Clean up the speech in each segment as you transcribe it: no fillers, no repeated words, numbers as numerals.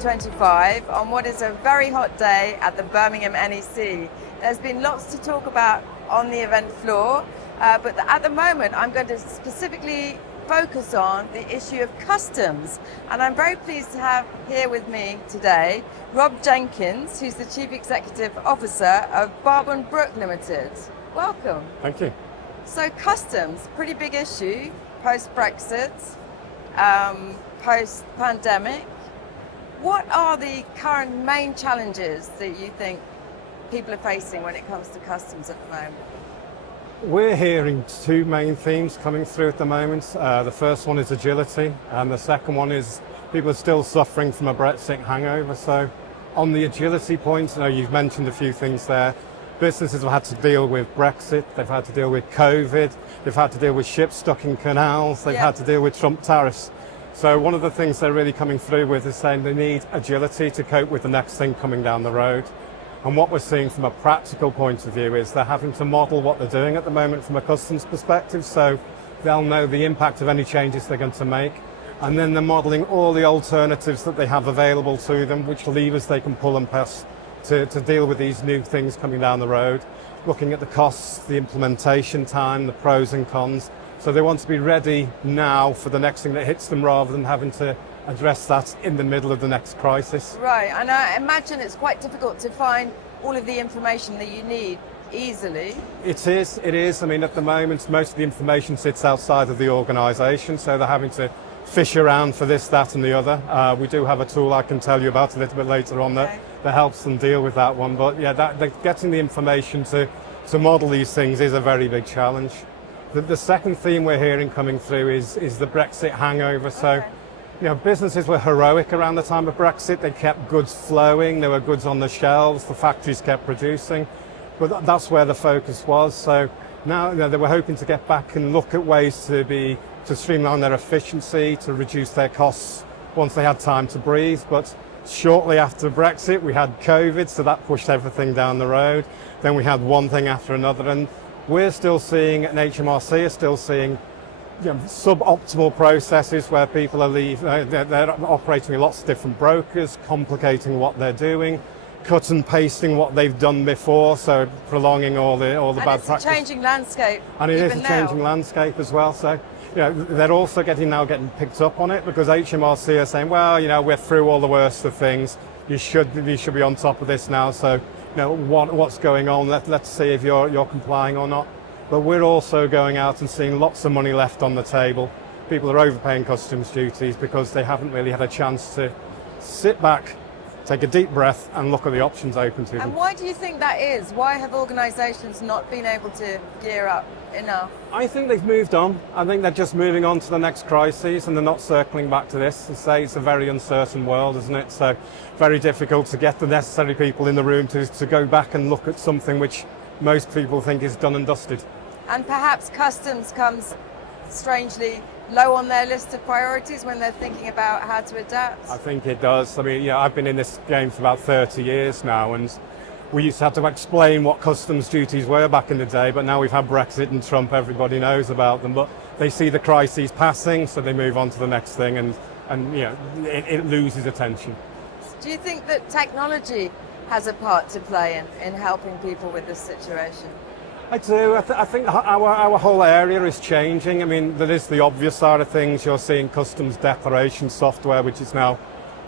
2025 on what is a very hot day at the Birmingham NEC. There's been lots to talk about on the event floor, but at the moment I'm going to specifically focus on the issue of customs. And I'm very pleased to have here with me today Rob Jenkins, who's the Chief Executive Officer of Barbourne Brook Limited. Welcome. Thank you. So customs, pretty big issue, post-Brexit, post-pandemic. What are the current main challenges that you think people are facing when it comes to customs at the moment? We're hearing two main themes coming through at the moment. The first one is agility, and the second one is people are still suffering from a Brexit hangover. So on the agility point, you've mentioned a few things there. Businesses have had to deal with Brexit, they've had to deal with COVID, they've had to deal with ships stuck in canals, they've had to deal with Trump tariffs. So one of the things they're really coming through with is saying they need agility to cope with the next thing coming down the road. And what we're seeing from a practical point of view is they're having to model what they're doing at the moment from a customs perspective, so they'll know the impact of any changes they're going to make. And then they're modeling all the alternatives that they have available to them, which levers they can pull and pass to deal with these new things coming down the road, looking at the costs, the implementation time, the pros and cons. So they want to be ready now for the next thing that hits them rather than having to address that in the middle of the next crisis. Right, and I imagine it's quite difficult to find all of the information that you need easily. It is. I mean, at the moment, most of the information sits outside of the organisation, so they're having to fish around for this, that and the other. We do have a tool I can tell you about a little bit later on that helps them deal with that one. But yeah, getting the information to model these things is a very big challenge. The second theme we're hearing coming through is the Brexit hangover. So, businesses were heroic around the time of Brexit. They kept goods flowing, there were goods on the shelves, the factories kept producing. But that's where the focus was. So now they were hoping to get back and look at ways to streamline their efficiency, to reduce their costs once they had time to breathe. But shortly after Brexit, we had COVID, so that pushed everything down the road. Then we had one thing after another, and we're still seeing, and HMRC is still seeing, suboptimal processes where people are they're operating with lots of different brokers, complicating what they're doing, cut and pasting what they've done before, so prolonging all the bad practice. It's a changing landscape. And it is a changing landscape as well. So they're also getting picked up on it, because HMRC are saying, well, we're through all the worst of things. You should be on top of this now. So what's going on? Let's see if you're complying or not. But we're also going out and seeing lots of money left on the table. People are overpaying customs duties because they haven't really had a chance to sit back, take a deep breath and look at the options open to them. And why do you think that is? Why have organisations not been able to gear up enough? I think they've moved on. I think they're just moving on to the next crisis, and they're not circling back to this. To say it's a very uncertain world, isn't it? So very difficult to get the necessary people in the room to go back and look at something which most people think is done and dusted. And perhaps customs comes strangely low on their list of priorities when they're thinking about how to adapt? I think it does. I mean, I've been in this game for about 30 years now, and we used to have to explain what customs duties were back in the day, but now we've had Brexit and Trump, everybody knows about them. But they see the crises passing, so they move on to the next thing, and it loses attention. Do you think that technology has a part to play in helping people with this situation? I do. I think our whole area is changing. I mean, there is the obvious side of things. You're seeing customs declaration software, which is now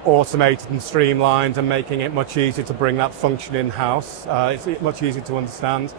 automated and streamlined and making it much easier to bring that function in-house. It's much easier to understand.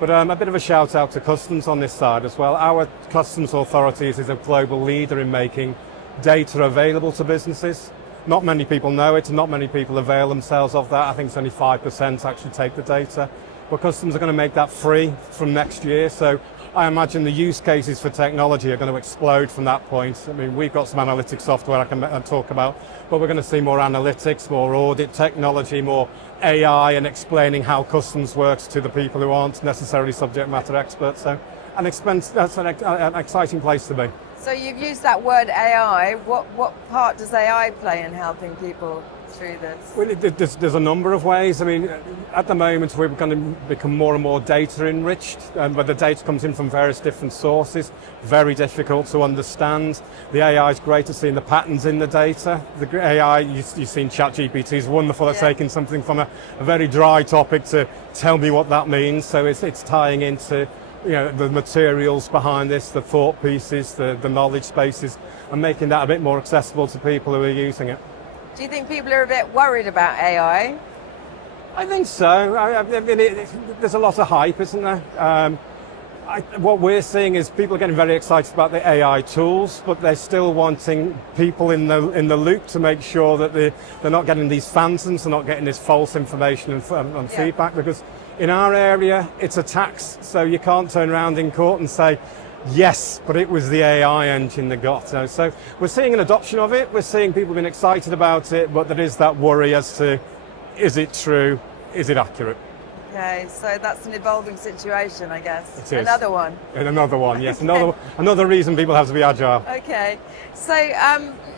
But a bit of a shout out to customs on this side as well. Our customs authorities is a global leader in making data available to businesses. Not many people know it, and not many people avail themselves of that. I think it's only 5% actually take the data. But customs are going to make that free from next year. So I imagine the use cases for technology are going to explode from that point. I mean, we've got some analytics software I can talk about, but we're going to see more analytics, more audit technology, more AI, and explaining how customs works to the people who aren't necessarily subject matter experts. So that's an exciting place to be. So you've used that word AI. What part does AI play in helping people through this? Well, there's a number of ways. I mean, at the moment we're going to become more and more data enriched, but the data comes in from various different sources. Very difficult to understand. The AI is great at seeing the patterns in the data. The AI, you've seen ChatGPT, is wonderful at taking something from a very dry topic to tell me what that means. So it's tying into the materials behind this, the thought pieces, the knowledge spaces, and making that a bit more accessible to people who are using it. Do you think people are a bit worried about AI? I think so. I mean, there's a lot of hype, isn't there? What we're seeing is people are getting very excited about the AI tools, but they're still wanting people in the loop to make sure that they're not getting these phantoms, they're not getting this false information and feedback, because in our area, it's a tax, so you can't turn around in court and say, yes, but it was the AI engine that got us. So we're seeing an adoption of it, we're seeing people being excited about it, but there is that worry as to, is it true, is it accurate? Okay, so that's an evolving situation, I guess. It is. Another one. And another one, yes. Another reason people have to be agile. Okay, so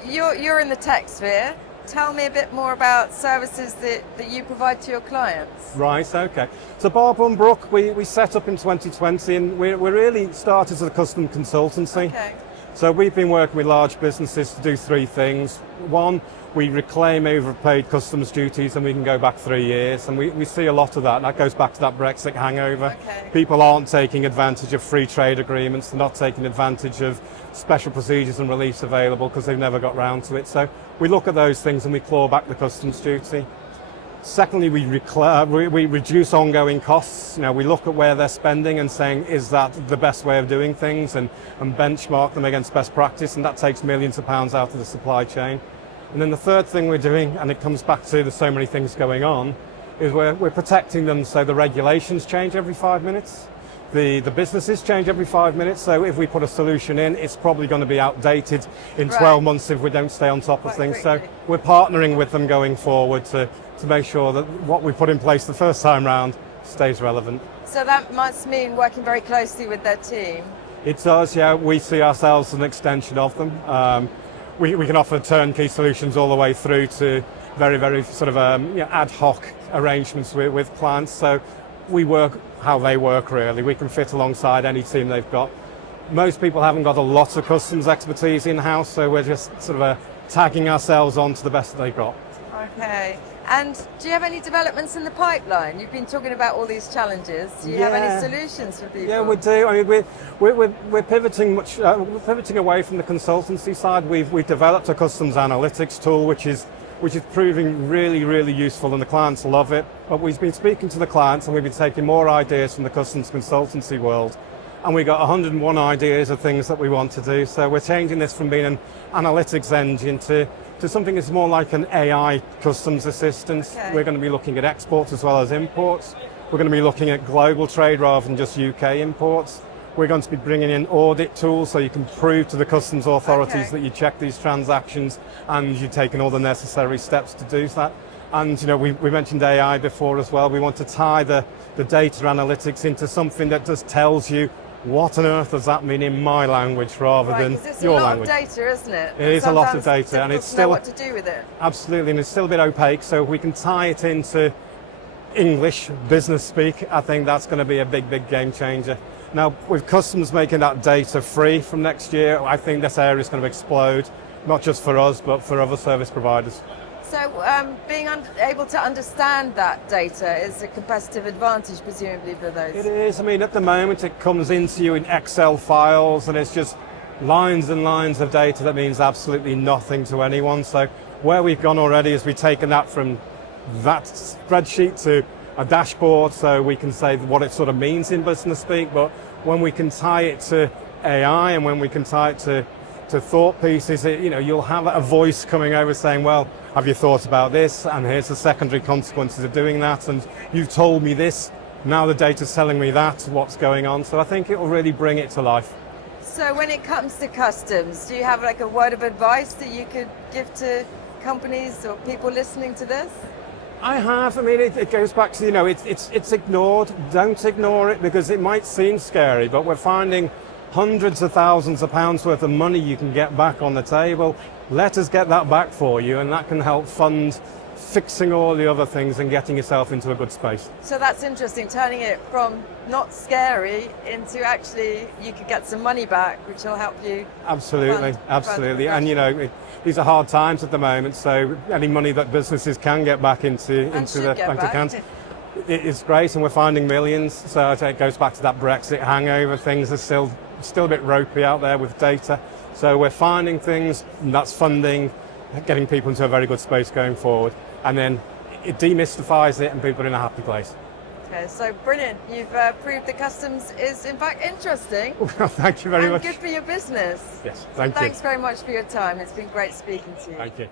you're in the tech sphere. Tell me a bit more about services that you provide to your clients. Right, okay. So Barbourne Brook, we set up in 2020, and we really started as a custom consultancy. Okay. So we've been working with large businesses to do three things. One, we reclaim overpaid customs duties, and we can go back 3 years, and we see a lot of that, and that goes back to that Brexit hangover. Okay. People aren't taking advantage of free trade agreements, they're not taking advantage of special procedures and reliefs available because they've never got round to it. So we look at those things and we claw back the customs duty. Secondly, we reduce ongoing costs. We look at where they're spending and saying, is that the best way of doing things, and benchmark them against best practice, and that takes millions of pounds out of the supply chain. And then the third thing we're doing, and it comes back to there's so many things going on, is we're protecting them, so the regulations change every 5 minutes. The businesses change every 5 minutes, so if we put a solution in, it's probably going to be outdated in 12 months if we don't stay on top of things. Quickly. So we're partnering with them going forward to make sure that what we put in place the first time round stays relevant. So that must mean working very closely with their team. It does, yeah. We see ourselves as an extension of them. We can offer turnkey solutions all the way through to very, very sort of ad hoc arrangements with clients. So we work how they work, really. We can fit alongside any team they've got. Most people haven't got a lot of customs expertise in-house, so we're just sort of tagging ourselves on to the best that they've got. Okay. And do you have any developments in the pipeline? You've been talking about all these challenges. Do you have any solutions for people? Yeah, we do. I mean, we're pivoting we're pivoting away from the consultancy side. We've developed a customs analytics tool, which is proving really, really useful, and the clients love it. But we've been speaking to the clients, and we've been taking more ideas from the customs consultancy world, and we got 101 ideas of things that we want to do. So we're changing this from being an analytics engine to something that's more like an AI customs assistant. Okay. We're going to be looking at exports as well as imports. We're going to be looking at global trade rather than just UK imports. We're going to be bringing in audit tools so you can prove to the customs authorities that you check these transactions and you've taken all the necessary steps to do that. And we mentioned AI before as well. We want to tie the data analytics into something that just tells you what on earth does that mean in my language rather than your language. It's a lot of data, isn't it? It is a lot of data, and it's still know what to do with it. Absolutely, and it's still a bit opaque. So if we can tie it into English business speak, I think that's going to be a big, big game changer. Now, with customs making that data free from next year, I think this area is going to explode, not just for us, but for other service providers. So being able to understand that data is a competitive advantage, presumably, for those. It is. I mean, at the moment, it comes into you in Excel files, and it's just lines and lines of data that means absolutely nothing to anyone. So where we've gone already is we've taken that from that spreadsheet to a dashboard, so we can say what it sort of means in business speak. But when we can tie it to AI, and when we can tie it to thought pieces, you'll have a voice coming over saying, well, have you thought about this? And here's the secondary consequences of doing that. And you've told me this. Now the data's telling me that. What's going on? So I think it will really bring it to life. So when it comes to customs, do you have like a word of advice that you could give to companies or people listening to this? I have. I mean, it goes back to, it's ignored. Don't ignore it, because it might seem scary, but we're finding hundreds of thousands of pounds worth of money you can get back on the table let us get that back for you, and that can help fund fixing all the other things and getting yourself into a good space. So that's interesting, turning it from not scary into actually you could get some money back, which will help you. Absolutely, absolutely. And you know, these are hard times at the moment, so any money that businesses can get back into the bank accounts, it's great, and we're finding millions. So it goes back to that Brexit hangover. Things are still a bit ropey out there with data. So we're finding things, and that's funding, getting people into a very good space going forward. And then it demystifies it and people are in a happy place. Okay, so brilliant. You've proved that customs is in fact interesting. Well, thank you very much. And good for your business. Yes, Thanks very much for your time. It's been great speaking to you. Thank you.